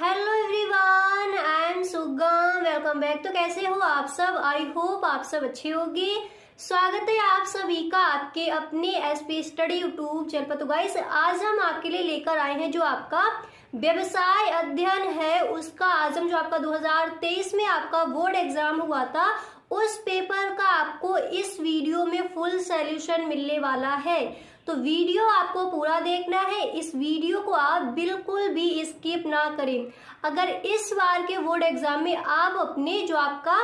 Hello everyone, I am सुगम। Welcome back. तो कैसे हो आप सब? आई होप आप सब अच्छे होंगे। स्वागत है आप सभी का आपके अपने एसपी स्टडी यूट्यूब चैनल पर। तो गाइस, आज हम आपके लिए लेकर आए हैं जो आपका व्यवसाय अध्ययन है उसका आज हम जो आपका 2023 में आपका बोर्ड एग्जाम हुआ था उस पेपर का आपको इस वीडियो में फुल सॉल्यूशन मिलने वाला है। तो वीडियो आपको पूरा देखना है। इस वीडियो को आप बिल्कुल भी स्किप ना करें। अगर इस बार के बोर्ड एग्जाम में आप अपने जो आपका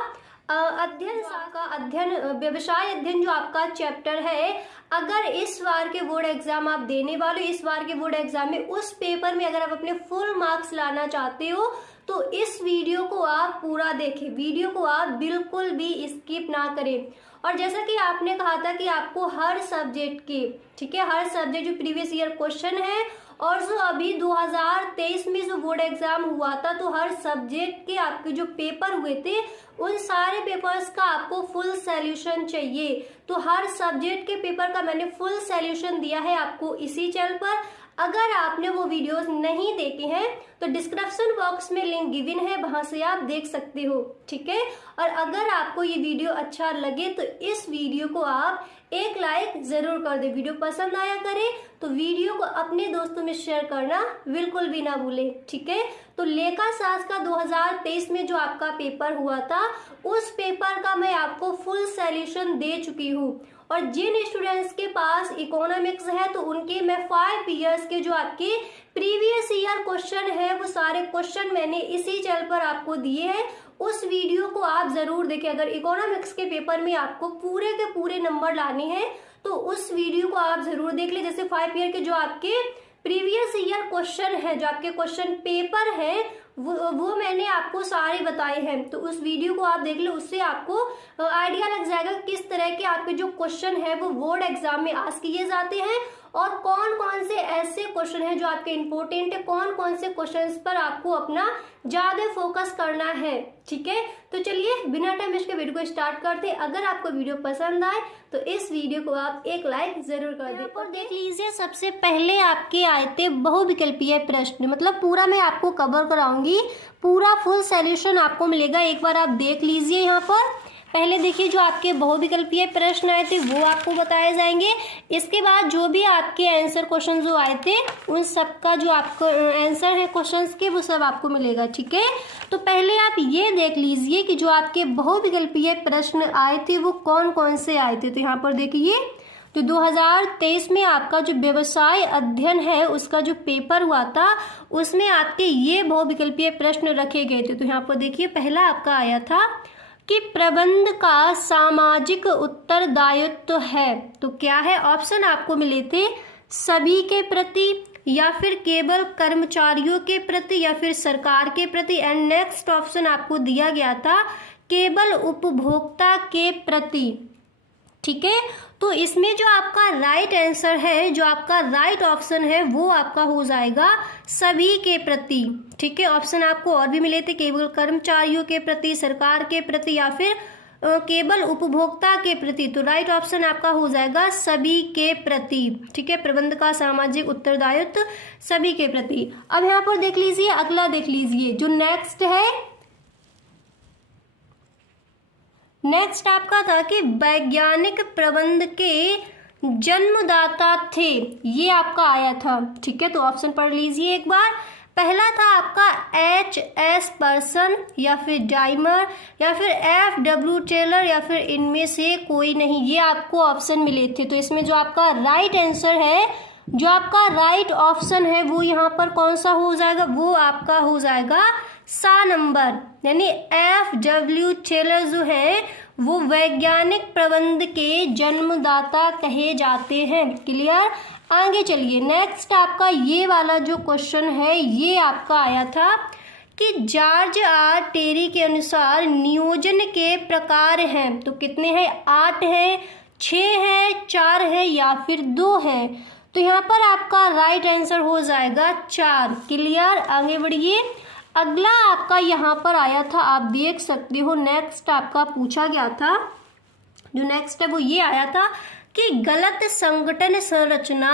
अध्ययन व्यवसाय अध्ययन जो आपका चैप्टर है, अगर इस बार के बोर्ड एग्जाम आप देने वाले इस बार के बोर्ड एग्जाम में उस पेपर में अगर आप अपने फुल मार्क्स लाना चाहते हो तो इस वीडियो को आप पूरा देखें। वीडियो को आप बिल्कुल भी स्किप ना करें। और जैसा कि आपने कहा था कि आपको हर सब्जेक्ट के, ठीक है, हर सब्जेक्ट जो प्रीवियस ईयर क्वेश्चन है और जो अभी 2023 में जो बोर्ड एग्जाम हुआ था तो हर सब्जेक्ट के आपके जो पेपर हुए थे उन सारे पेपर्स का आपको फुल सॉल्यूशन चाहिए। तो हर सब्जेक्ट के पेपर का मैंने फुल सॉल्यूशन दिया है आपको इसी चैनल पर। अगर आपने वो वीडियोस नहीं देखे हैं तो डिस्क्रिप्शन बॉक्स में लिंक गिवन है, वहां से आप देख सकते हो, ठीक है। और अगर आपको ये वीडियो अच्छा लगे तो इस वीडियो को आप एक लाइक जरूर कर दे। वीडियो पसंद आया करे तो वीडियो को अपने दोस्तों में शेयर करना बिल्कुल भी ना भूले, ठीक है। तो लेखा शास्त्र का 2023 में जो आपका पेपर हुआ था उस पेपर का मैं आपको फुल सॉल्यूशन दे चुकी हूँ। और जिन स्टूडेंट्स के पास इकोनॉमिक्स है तो उनके मैं 5 ईयर्स के जो आपके प्रीवियस ईयर क्वेश्चन है वो सारे क्वेश्चन मैंने इसी चैनल पर आपको दिए हैं। उस वीडियो को आप जरूर देखें। अगर इकोनॉमिक्स के पेपर में आपको पूरे के पूरे नंबर लाने हैं तो उस वीडियो को आप जरूर देख ले। जैसे 5 ईयर के जो आपके प्रीवियस ईयर क्वेश्चन है, जो आपके क्वेश्चन पेपर है वो मैंने आपको सारे बताए हैं। तो उस वीडियो को आप देख ले, उससे आपको आइडिया लग जाएगा किस तरह के आपके जो क्वेश्चन है वो बोर्ड एग्जाम में आस्क किए जाते हैं और कौन कौन से ऐसे क्वेश्चन है जो आपके इम्पोर्टेंट है, कौन कौन से क्वेश्चंस पर आपको अपना ज्यादा फोकस करना है, ठीक है। तो चलिए बिना टाइम वेस्ट के वीडियो को स्टार्ट करते हैं। अगर आपको वीडियो पसंद आए तो इस वीडियो को आप एक लाइक जरूर कर दें। और देख लीजिए, सबसे पहले आपके आए थे बहुविकल्पीय प्रश्न, मतलब पूरा मैं आपको कवर कराऊंगी, पूरा फुल सॉल्यूशन आपको मिलेगा। एक बार आप देख लीजिए। यहाँ पर पहले देखिए जो आपके बहुविकल्पीय प्रश्न आए थे वो आपको बताए जाएंगे। इसके बाद जो भी आपके आंसर क्वेश्चन जो आए थे उन सब का जो आपको आंसर है क्वेश्चंस के वो सब आपको मिलेगा, ठीक है। तो पहले आप ये देख लीजिए कि जो आपके बहुविकल्पीय प्रश्न आए थे वो कौन कौन से आए थे। तो यहाँ पर देखिए, तो 2023 में आपका जो व्यवसाय अध्ययन है उसका जो पेपर हुआ था उसमें आपके ये बहुविकल्पीय प्रश्न रखे गए थे। तो यहाँ पर देखिए, पहला आपका आया था कि प्रबंध का सामाजिक उत्तरदायित्व है। तो क्या है? ऑप्शन आपको मिले थे सभी के प्रति, या फिर केवल कर्मचारियों के प्रति, या फिर सरकार के प्रति। एंड नेक्स्ट ऑप्शन आपको दिया गया था केवल उपभोक्ता के प्रति, ठीक है। तो इसमें जो आपका राइट आंसर है, जो आपका राइट ऑप्शन है वो आपका हो जाएगा सभी के प्रति, ठीक है। ऑप्शन आपको और भी मिले थे केवल कर्मचारियों के प्रति, सरकार के प्रति, या फिर केवल उपभोक्ता के प्रति। तो राइट ऑप्शन आपका हो जाएगा सभी के प्रति, ठीक है। प्रबंध का सामाजिक उत्तरदायित्व सभी के प्रति। अब यहाँ पर देख लीजिए, अगला देख लीजिए जो नेक्स्ट है। नेक्स्ट आपका था कि वैज्ञानिक प्रबंध के जन्मदाता थे, ये आपका आया था, ठीक है। तो ऑप्शन पढ़ लीजिए एक बार। पहला था आपका H.S. पर्सन, या फिर डाइमर, या फिर F.W. टेलर, या फिर इनमें से कोई नहीं। ये आपको ऑप्शन मिले थे। तो इसमें जो आपका राइट आंसर है, जो आपका राइट ऑप्शन है वो यहाँ पर कौन सा हो जाएगा? वो आपका हो जाएगा सा नंबर, यानी F.W. टेलर जो है वो वैज्ञानिक प्रबंध के जन्मदाता कहे जाते हैं। क्लियर? आगे चलिए। नेक्स्ट आपका ये वाला जो क्वेश्चन है ये आपका आया था कि जॉर्ज आर टेरी के अनुसार नियोजन के प्रकार हैं। तो कितने हैं? 8 हैं, 6 हैं, 4 है, या फिर 2 है। तो यहाँ पर आपका राइट आंसर हो जाएगा 4। क्लियर? आगे बढ़िए। अगला आपका यहाँ पर आया था, आप देख सकते हो, नेक्स्ट आपका पूछा गया था, जो नेक्स्ट है वो ये आया था कि गलत संगठन संरचना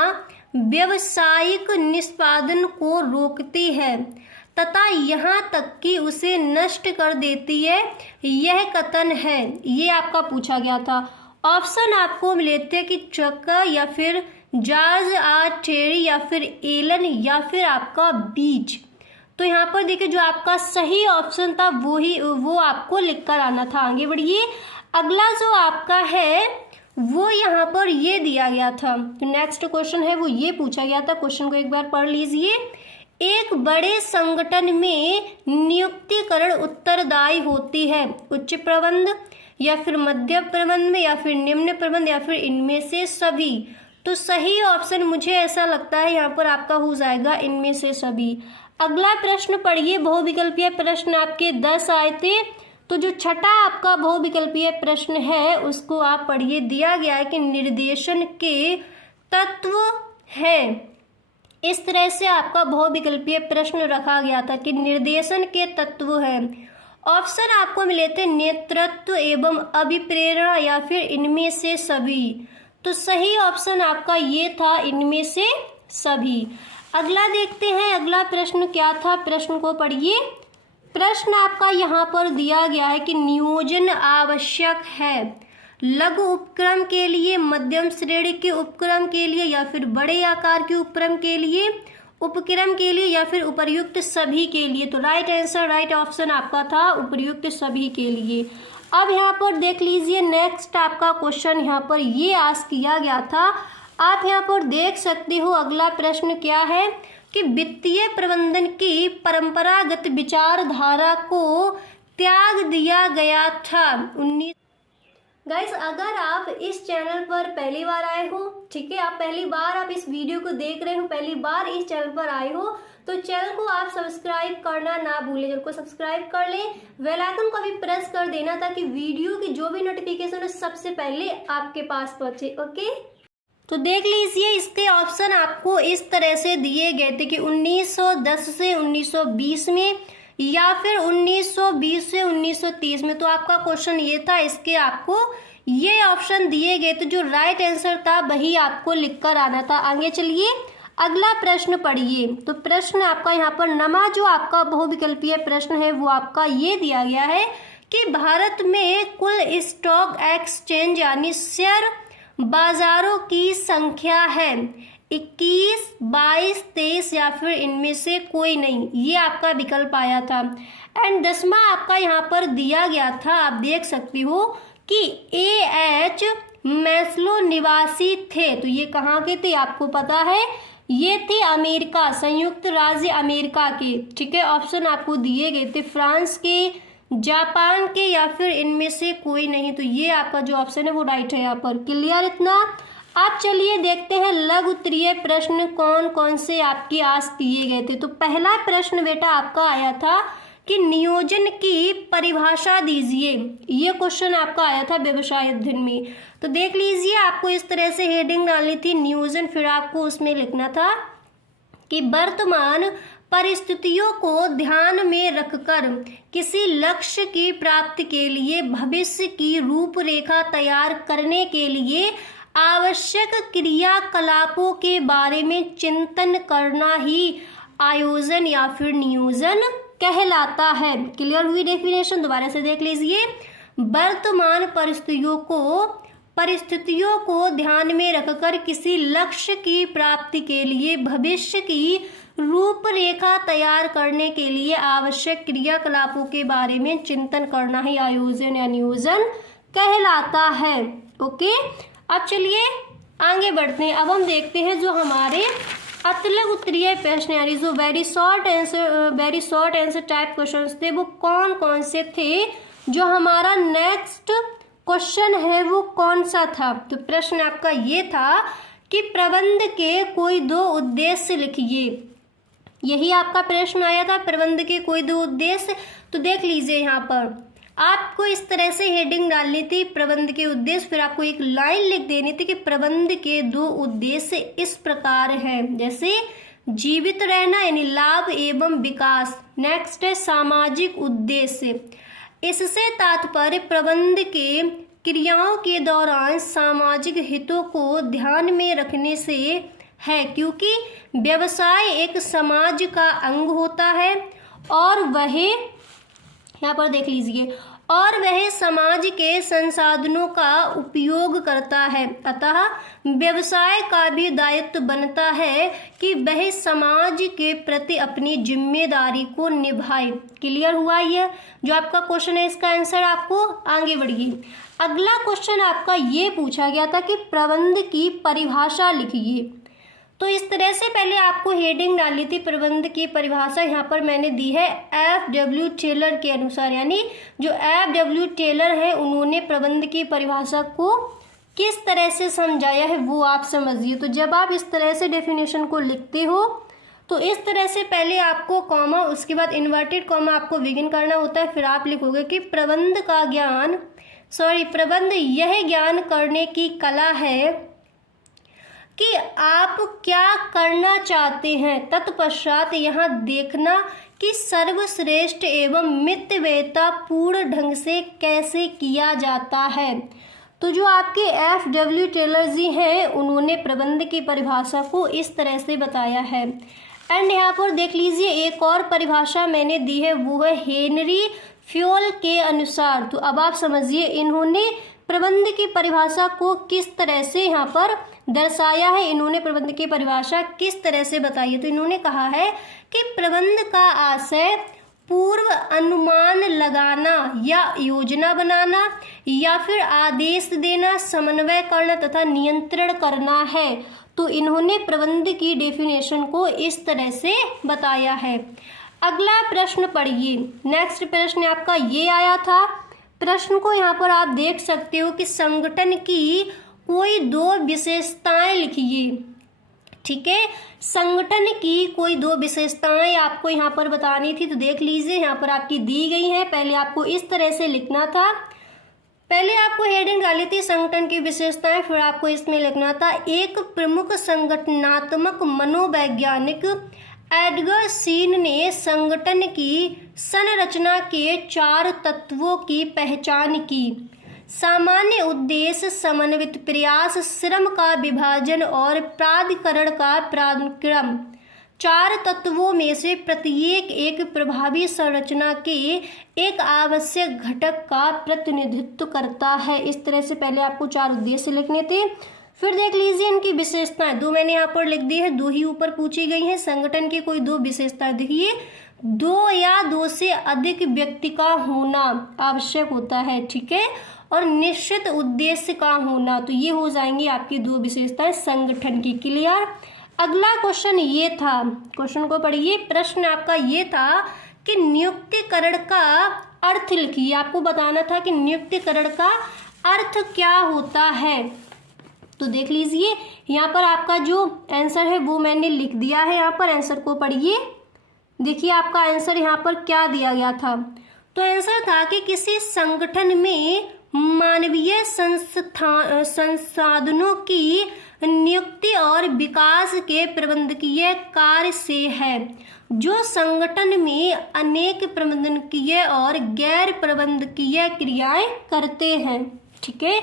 व्यवसायिक निष्पादन को रोकती है। तथा यहाँ तक कि उसे नष्ट कर देती है, यह कथन है। ये आपका पूछा गया था। ऑप्शन आपको मिले थे कि चक्का या फिर जॉर्ज आर टेरी या फिर एलन या फिर आपका बीच। तो यहाँ पर देखिए जो आपका सही ऑप्शन था वो आपको लिख कर आना था। आगे बढ़िए, अगला जो आपका है वो यहाँ पर ये दिया गया था। तो नेक्स्ट क्वेश्चन है वो ये पूछा गया था। क्वेश्चन को एक बार पढ़ लीजिए। एक बड़े संगठन में नियुक्तिकरण उत्तरदायी होती है, उच्च प्रबंध या फिर मध्य प्रबंध में या फिर निम्न प्रबंध या फिर इनमें से सभी। तो सही ऑप्शन मुझे ऐसा लगता है यहाँ पर आपका हो जाएगा इनमें से सभी। अगला प्रश्न पढ़िए। बहुविकल्पीय प्रश्न आपके 10 आए थे, तो जो छठा आपका बहुविकल्पीय प्रश्न है उसको आप पढ़िए। दिया गया है कि निर्देशन के तत्व है। इस तरह से आपका बहुविकल्पीय प्रश्न रखा गया था कि निर्देशन के तत्व है। ऑप्शन आपको मिले थे नेतृत्व एवं अभिप्रेरणा या फिर इनमें से सभी। तो सही ऑप्शन आपका ये था इनमें से सभी। अगला देखते हैं, अगला प्रश्न क्या था, प्रश्न को पढ़िए। प्रश्न आपका यहाँ पर दिया गया है कि नियोजन आवश्यक है लघु उपक्रम के लिए, मध्यम श्रेणी के उपक्रम के लिए या फिर बड़े आकार के उपक्रम के लिए या फिर उपर्युक्त सभी के लिए। तो राइट आंसर, राइट ऑप्शन आपका था उपर्युक्त सभी के लिए। अब यहाँ पर देख लीजिए नेक्स्ट आपका क्वेश्चन यहाँ पर ये आस्क किया गया था। आप यहाँ पर देख सकते हो अगला प्रश्न क्या है कि वित्तीय प्रबंधन की परंपरागत विचारधारा को त्याग दिया गया था। गाइस, अगर आप इस चैनल पर पहली बार आए हो, ठीक है, आप पहली बार आप इस वीडियो को देख रहे हो, पहली बार इस चैनल पर आए हो, तो चैनल को आप सब्सक्राइब करना ना भूलें। चैनल को सब्सक्राइब कर ले, बेल आइकन को भी प्रेस कर देना ताकि वीडियो की जो भी नोटिफिकेशन है सबसे पहले आपके पास पहुंचे। ओके, तो देख लीजिए इसके ऑप्शन आपको इस तरह से दिए गए थे कि 1910 से 1920 में या फिर 1920 से 1930 में। तो आपका क्वेश्चन ये था, इसके आपको ये ऑप्शन दिए गए थे। जो राइट आंसर था वही आपको लिखकर आना था। आगे चलिए, अगला प्रश्न पढ़िए। तो प्रश्न आपका यहाँ पर नमा जो आपका बहुविकल्पीय प्रश्न है वो आपका ये दिया गया है कि भारत में कुल स्टॉक एक्सचेंज यानी शेयर बाजारों की संख्या है 21, 22, 23 या फिर इनमें से कोई नहीं। ये आपका विकल्प आया था। एंड 10वां आपका यहाँ पर दिया गया था, आप देख सकते हो कि AH मैस्लो निवासी थे। तो ये कहाँ के थे आपको पता है, ये थे अमेरिका, संयुक्त राज्य अमेरिका के। ठीक है, ऑप्शन आपको दिए गए थे फ्रांस के, जापान के या फिर इनमें से कोई नहीं। तो ये आपका जो ऑप्शन है वो राइट है यहाँ पर। क्लियर इतना? आप चलिए देखते हैं लघु उत्तरीय प्रश्न कौन कौन से आपके आस्क किए गए थे। तो पहला प्रश्न बेटा आपका आया था कि नियोजन की परिभाषा दीजिए। ये क्वेश्चन आपका आया था व्यवसाय अध्ययन में। तो देख लीजिए, आपको इस तरह से हेडिंग डालनी थी नियोजन, फिर आपको उसमें लिखना था कि वर्तमान परिस्थितियों को ध्यान में रखकर किसी लक्ष्य की प्राप्ति के लिए भविष्य की रूपरेखा तैयार करने के लिए आवश्यक क्रियाकलापों के बारे में चिंतन करना ही आयोजन या फिर नियोजन कहलाता है। क्लियर हुई डेफिनेशन? दोबारा से देख लीजिए। वर्तमान परिस्थितियों को ध्यान में रखकर किसी लक्ष्य की प्राप्ति के लिए भविष्य की रूपरेखा तैयार करने के लिए आवश्यक क्रियाकलापों के बारे में चिंतन करना ही आयोजन या नियोजन कहलाता है। ओके, अब चलिए आगे बढ़ते हैं। अब हम देखते हैं जो हमारे अतिलघु उत्तरीय प्रश्न यानी जो very short answer type questions थे वो कौन कौन से थे। जो हमारा नेक्स्ट क्वेश्चन है वो कौन सा था? तो प्रश्न आपका ये था कि प्रबंध के कोई 2 उद्देश्य लिखिए। यही आपका प्रश्न आया था, प्रबंध के कोई 2 उद्देश्य। तो देख लीजिए, यहाँ पर आपको इस तरह से हेडिंग डालनी थी प्रबंध के उद्देश्य, फिर आपको एक लाइन लिख देनी थी कि प्रबंध के 2 उद्देश्य इस प्रकार हैं, जैसे जीवित रहना यानी लाभ एवं विकास। नेक्स्ट है सामाजिक उद्देश्य। इससे तात्पर्य प्रबंध के क्रियाओं के दौरान सामाजिक हितों को ध्यान में रखने से है, क्योंकि व्यवसाय एक समाज का अंग होता है और वह, यहाँ पर देख लीजिए, और वह समाज के संसाधनों का उपयोग करता है, अतः व्यवसाय का भी दायित्व बनता है कि वह समाज के प्रति अपनी जिम्मेदारी को निभाए। क्लियर हुआ ये जो आपका क्वेश्चन है, इसका आंसर आपको। आगे बढ़िए, अगला क्वेश्चन आपका ये पूछा गया था कि प्रबंध की परिभाषा लिखिए। तो इस तरह से पहले आपको हेडिंग डाली थी, प्रबंध की परिभाषा यहाँ पर मैंने दी है F.W. टेलर के अनुसार, यानी जो F.W. टेलर है उन्होंने प्रबंध की परिभाषा को किस तरह से समझाया है वो आप समझिए। तो जब आप इस तरह से डेफिनेशन को लिखते हो तो इस तरह से पहले आपको कॉमा, उसके बाद इन्वर्टेड कॉमा आपको बिगिन करना होता है, फिर आप लिखोगे कि प्रबंध यह ज्ञान करने की कला है कि आप क्या करना चाहते हैं, तत्पश्चात यहाँ देखना कि सर्वश्रेष्ठ एवं मितव्ययितापूर्ण ढंग से कैसे किया जाता है। तो जो आपके F.W. टेलर जी हैं उन्होंने प्रबंध की परिभाषा को इस तरह से बताया है। एंड यहाँ पर देख लीजिए एक और परिभाषा मैंने दी है, वो है हेनरी फ्योल के अनुसार। तो अब आप समझिए इन्होंने प्रबंध की परिभाषा को किस तरह से यहाँ पर दर्शाया है, इन्होंने प्रबंध की परिभाषा किस तरह से बताई है। तो इन्होंने कहा है कि प्रबंध का आशय पूर्व अनुमान लगाना या योजना बनाना या फिर आदेश देना, समन्वय करना तथा नियंत्रण करना है। तो इन्होंने प्रबंध की डेफिनेशन को इस तरह से बताया है। अगला प्रश्न पढ़िए, नेक्स्ट प्रश्न आपका ये आया था। प्रश्न को यहाँ पर आप देख सकते हो कि संगठन की कोई 2 विशेषताएं लिखिए। ठीक है, संगठन की कोई 2 विशेषताएं आपको यहाँ पर बतानी थी। तो देख लीजिए यहाँ पर आपकी दी गई है। पहले आपको इस तरह से लिखना था, पहले आपको हेडिंग डाली थी संगठन की विशेषताएं, फिर आपको इसमें लिखना था एक प्रमुख संगठनात्मक मनोवैज्ञानिक एडगर सीन ने संगठन की संरचना के 4 तत्वों की पहचान की। सामान्य उद्देश्य, समन्वित प्रयास, श्रम का विभाजन और प्राधिकरण का पराक्रम। 4 तत्वों में से प्रत्येक एक प्रभावी संरचना के एक आवश्यक घटक का प्रतिनिधित्व करता है। इस तरह से पहले आपको 4 उद्देश्य लिखने थे। फिर देख लीजिए इनकी विशेषताएं, 2 मैंने यहाँ पर लिख दी है, 2 ही ऊपर पूछी गई हैं। संगठन की कोई 2 विशेषताएं, देखिए 2 या 2 से अधिक व्यक्ति का होना आवश्यक होता है, ठीक है, और निश्चित उद्देश्य का होना। तो ये हो जाएंगी आपकी 2 विशेषताएं संगठन की। क्लियर। अगला क्वेश्चन ये था, क्वेश्चन को पढ़िए। प्रश्न आपका ये था कि नियुक्तिकरण का अर्थ लिखिए। आपको बताना था कि नियुक्तिकरण का अर्थ क्या होता है। तो देख लीजिए यहाँ पर आपका जो आंसर है वो मैंने लिख दिया है। यहाँ पर आंसर को पढ़िए, देखिए आपका आंसर यहाँ पर क्या दिया गया था। तो आंसर था कि किसी संगठन में मानवीय संसाधनों की नियुक्ति और विकास के प्रबंधकीय कार्य से है, जो संगठन में अनेक प्रबंधकीय और गैर प्रबंधकीय क्रियाएं करते हैं। ठीक है,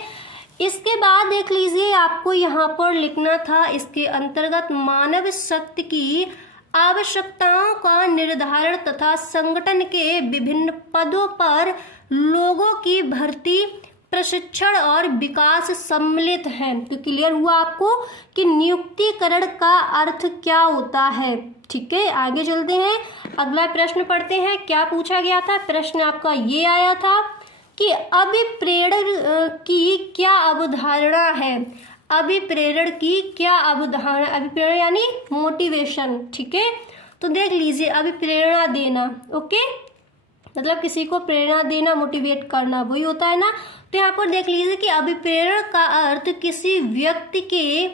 इसके बाद देख लीजिए आपको यहाँ पर लिखना था, इसके अंतर्गत मानव शक्ति की आवश्यकताओं का निर्धारण तथा संगठन के विभिन्न पदों पर लोगों की भर्ती, प्रशिक्षण और विकास सम्मिलित है। तो क्लियर हुआ आपको कि नियुक्तिकरण का अर्थ क्या होता है। ठीक है, आगे चलते हैं, अगला प्रश्न पढ़ते हैं। क्या पूछा गया था? प्रश्न आपका ये आया था कि अभिप्रेरण की क्या अवधारणा है। अभिप्रेरण की क्या अवधारणा, अभिप्रेरण यानी मोटिवेशन। ठीक है, तो देख लीजिए अभिप्रेरणा देना, ओके, मतलब किसी को प्रेरणा देना, मोटिवेट करना, वही होता है ना। तो यहाँ पर देख लीजिए कि अभिप्रेरण का अर्थ किसी व्यक्ति के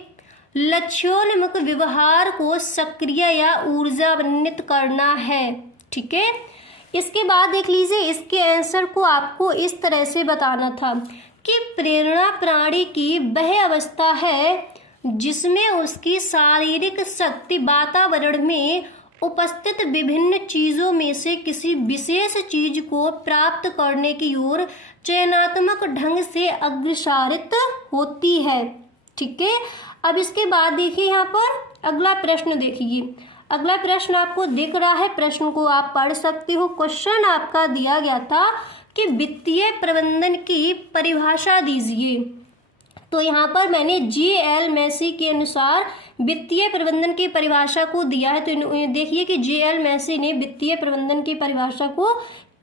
लक्ष्योन्मुख व्यवहार को सक्रिय या ऊर्जान्वित करना है। ठीक है, इसके बाद देख लीजिए इसके आंसर को आपको इस तरह से बताना था कि प्रेरणा प्राणी की वह अवस्था है जिसमें उसकी शारीरिक शक्ति वातावरण में उपस्थित विभिन्न चीजों में से किसी विशेष चीज को प्राप्त करने की ओर चयनात्मक ढंग से अग्रसरित होती है। ठीक है, अब इसके बाद देखिए यहाँ पर अगला प्रश्न देखिए। अगला प्रश्न आपको दिख रहा है, प्रश्न को आप पढ़ सकते हो। क्वेश्चन आपका दिया गया था कि वित्तीय प्रबंधन की परिभाषा दीजिए। तो यहाँ पर मैंने G.L. मैसी के अनुसार वित्तीय प्रबंधन की परिभाषा को दिया है। तो देखिए कि G.L. मैसी ने वित्तीय प्रबंधन की परिभाषा को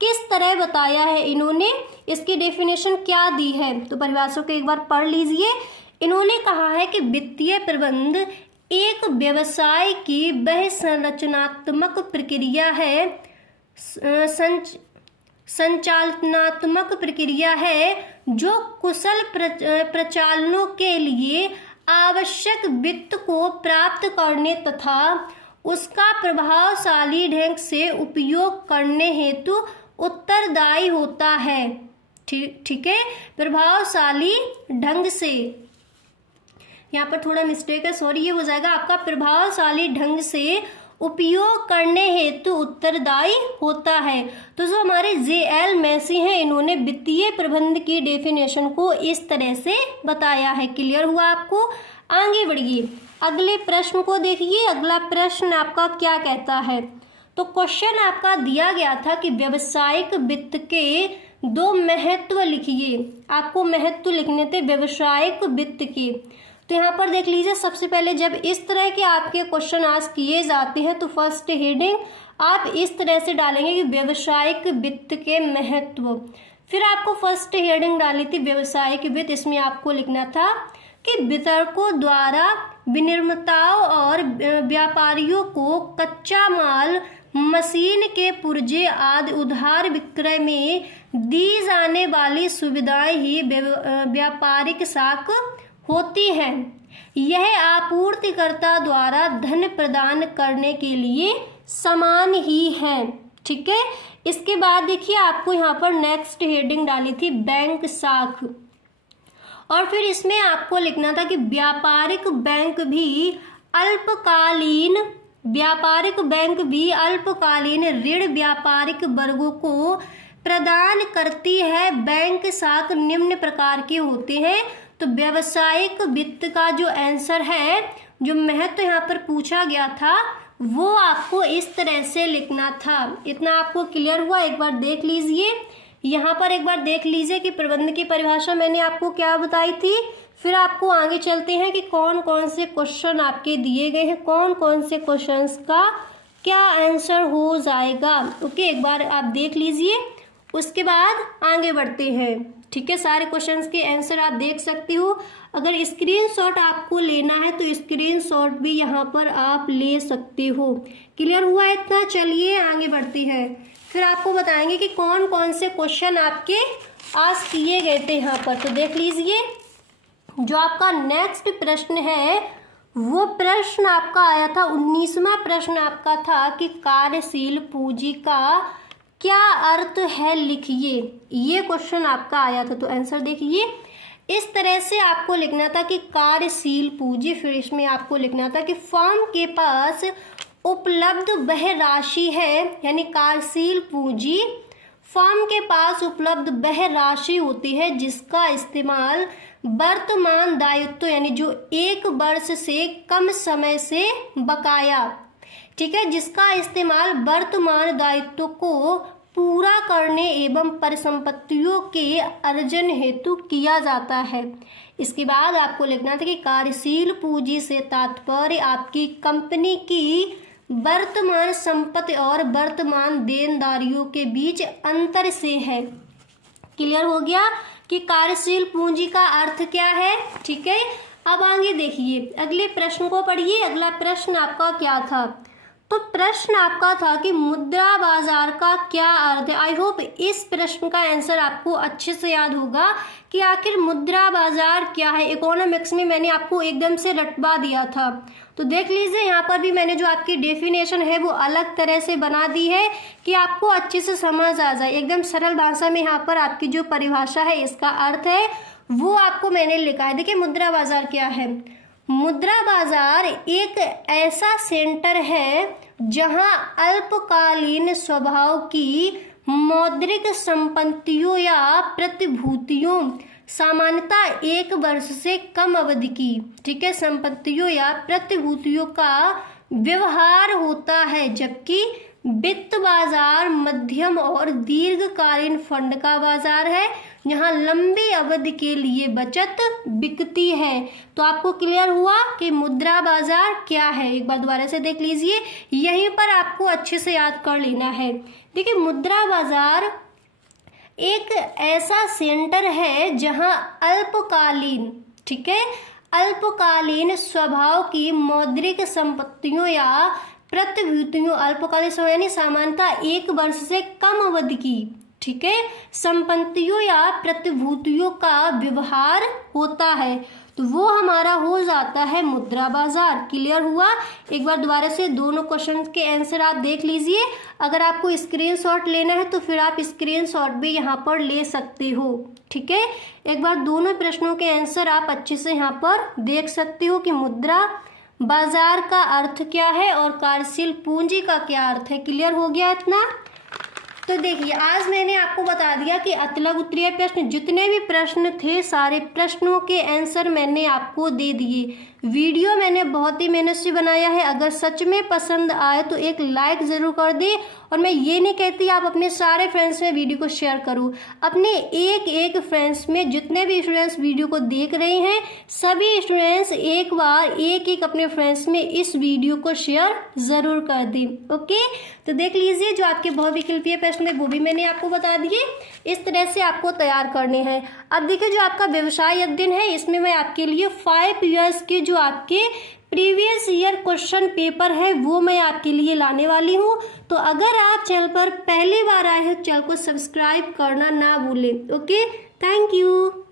किस तरह बताया है, इन्होंने इसकी डेफिनेशन क्या दी है। तो परिभाषा को एक बार पढ़ लीजिए। इन्होंने कहा है कि वित्तीय प्रबंध एक व्यवसाय की वह संरचनात्मक प्रक्रिया है, संचालनात्मक प्रक्रिया है जो कुशल प्रचालनों के लिए आवश्यक वित्त को प्राप्त करने तथा उसका प्रभावशाली ढंग से उपयोग करने हेतु उत्तरदायी होता है। ठीक है, प्रभावशाली ढंग से, यहाँ पर थोड़ा मिस्टेक है, सॉरी, ये हो जाएगा आपका प्रभावशाली ढंग से उपयोग करने हेतु उत्तरदायी होता है। तो जो हमारे G.L. मैसी हैं, इन्होंने वित्तीय प्रबंध की डेफिनेशन को इस तरह से बताया है। क्लियर हुआ आपको? आगे बढ़िए, अगले प्रश्न को देखिए। अगला प्रश्न आपका क्या कहता है? तो क्वेश्चन आपका दिया गया था कि व्यावसायिक वित्त के 2 महत्व लिखिए। आपको महत्व लिखने थे व्यावसायिक वित्त के। तो यहाँ पर देख लीजिए, सबसे पहले जब इस तरह के आपके क्वेश्चन आज किए जाते हैं तो फर्स्ट हेडिंग आप इस तरह से डालेंगे कि व्यावसायिक वित्त के महत्व। फिर आपको फर्स्ट हेडिंग डाली थी व्यावसायिक वित्त, इसमें आपको लिखना था कि वितरकों द्वारा विनिर्माताओं और व्यापारियों को कच्चा माल, मशीन के पुर्जे आदि उधार विक्रय में दी जाने वाली सुविधाएं ही व्यापारिक साख होती है। यह आपूर्तिकर्ता द्वारा धन प्रदान करने के लिए समान ही है। ठीक है, इसके बाद देखिए आपको यहाँ पर नेक्स्ट हेडिंग डाली थी बैंक साख, और फिर इसमें आपको लिखना था कि व्यापारिक बैंक भी अल्पकालीन ऋण व्यापारिक वर्गों को प्रदान करती है। बैंक साख निम्न प्रकार के होते हैं। तो व्यावसायिक वित्त का जो आंसर है, जो महत्व यहाँ पर पूछा गया था, वो आपको इस तरह से लिखना था। इतना आपको क्लियर हुआ? एक बार देख लीजिए, यहाँ पर एक बार देख लीजिए कि प्रबंध की परिभाषा मैंने आपको क्या बताई थी। फिर आपको आगे चलते हैं कि कौन कौन से क्वेश्चन आपके दिए गए हैं, कौन कौन से क्वेश्चंस का क्या आंसर हो जाएगा। ओके, एक बार आप देख लीजिए, उसके बाद आगे बढ़ते हैं। ठीक है, सारे क्वेश्चंस के आंसर आप देख सकते हो। अगर स्क्रीनशॉट आपको लेना है तो स्क्रीनशॉट भी यहाँ पर आप ले सकते हो। क्लियर हुआ इतना? चलिए आगे बढ़ते हैं, फिर आपको बताएंगे कि कौन कौन से क्वेश्चन आपके आज किए गए थे यहाँ पर। तो देख लीजिए, जो आपका नेक्स्ट प्रश्न है वो प्रश्न आपका आया था, 19वां प्रश्न आपका था कि कार्यशील पूंजी का क्या अर्थ है, लिखिए। ये क्वेश्चन आपका आया था। तो आंसर देखिए, इस तरह से आपको लिखना था कि कार्यशील पूंजी, फिर इसमें आपको लिखना था कि फर्म के पास उपलब्ध वह राशि है, यानी कार्यशील पूंजी फर्म के पास उपलब्ध वह राशि होती है जिसका इस्तेमाल वर्तमान दायित्व, यानी जो 1 वर्ष से कम समय से बकाया, ठीक है, जिसका इस्तेमाल वर्तमान दायित्व को पूरा करने एवं परिसंपत्तियों के अर्जन हेतु किया जाता है। इसके बाद आपको लिखना था कि कार्यशील पूंजी से तात्पर्य आपकी कंपनी की वर्तमान संपत्ति और वर्तमान देनदारियों के बीच अंतर से है। क्लियर हो गया कि कार्यशील पूंजी का अर्थ क्या है। ठीक है, अब आगे देखिए, अगले प्रश्न को पढ़िए। अगला प्रश्न आपका क्या था? तो प्रश्न आपका था कि मुद्रा बाजार का क्या अर्थ है। आई होप इस प्रश्न का आंसर आपको अच्छे से याद होगा कि आखिर मुद्रा बाजार क्या है। इकोनॉमिक्स में मैंने आपको एकदम से रटवा दिया था। तो देख लीजिए, यहाँ पर भी मैंने जो आपकी डेफिनेशन है वो अलग तरह से बना दी है कि आपको अच्छे से समझ आ जाए। एकदम सरल भाषा में यहाँ पर आपकी जो परिभाषा है, इसका अर्थ है, वो आपको मैंने लिखा है। देखिए, मुद्रा बाजार क्या है। मुद्रा बाजार एक ऐसा सेंटर है जहां अल्पकालीन स्वभाव की मौद्रिक संपत्तियों या प्रतिभूतियों, सामान्यतः 1 वर्ष से कम अवधि की, ठीक है, संपत्तियों या प्रतिभूतियों का व्यवहार होता है, जबकि वित्त बाजार मध्यम और दीर्घकालीन फंड का बाजार है, यहाँ लंबी अवधि के लिए बचत बिकती है। तो आपको क्लियर हुआ कि मुद्रा बाजार क्या है। एक बार दोबारा से देख लीजिए, यहीं पर आपको अच्छे से याद कर लेना है। देखिए, मुद्रा बाजार एक ऐसा सेंटर है जहां अल्पकालीन, ठीक है, अल्पकालीन स्वभाव की मौद्रिक संपत्तियों या प्रतिभूतियों, अल्पकालीन समय यानी सामान्यतः 1 वर्ष से कम अवधि की, ठीक है, संपत्तियों या प्रतिभूतियों का व्यवहार होता है, तो वो हमारा हो जाता है मुद्रा बाजार। क्लियर हुआ। एक बार दोबारा से दोनों क्वेश्चन के आंसर आप देख लीजिए। अगर आपको स्क्रीनशॉट लेना है तो फिर आप स्क्रीनशॉट भी यहाँ पर ले सकते हो, ठीक है। एक बार दोनों प्रश्नों के आंसर आप अच्छे से यहाँ पर देख सकते हो कि मुद्रा बाजार का अर्थ क्या है और कार्यशील पूंजी का क्या अर्थ है। क्लियर हो गया इतना। तो देखिए, आज मैंने आपको बता दिया कि अतलग उत्तरीय प्रश्न, जितने भी प्रश्न थे सारे प्रश्नों के आंसर मैंने आपको दे दिए। वीडियो मैंने बहुत ही मेहनत से बनाया है। अगर सच में पसंद आए तो एक लाइक ज़रूर कर दें। और मैं ये नहीं कहती आप अपने सारे फ्रेंड्स में वीडियो को शेयर करो, अपने एक एक फ्रेंड्स में जितने भी स्टूडेंट्स वीडियो को देख रहे हैं सभी स्टूडेंट्स एक बार एक एक अपने फ्रेंड्स में इस वीडियो को शेयर ज़रूर कर दें। ओके, तो देख लीजिए, जो आपके बहुविकल्पीय प्रश्न है वो भी मैंने आपको बता दिए। इस तरह से आपको तैयार करने हैं। अब देखिए, जो आपका व्यवसाय अध्ययन है इसमें मैं आपके लिए 5 ईयर्स के जो आपके प्रीवियस ईयर क्वेश्चन पेपर है वो मैं आपके लिए लाने वाली हूँ। तो अगर आप चैनल पर पहली बार आए हैं, चैनल को सब्सक्राइब करना ना भूलें। Okay, thank you.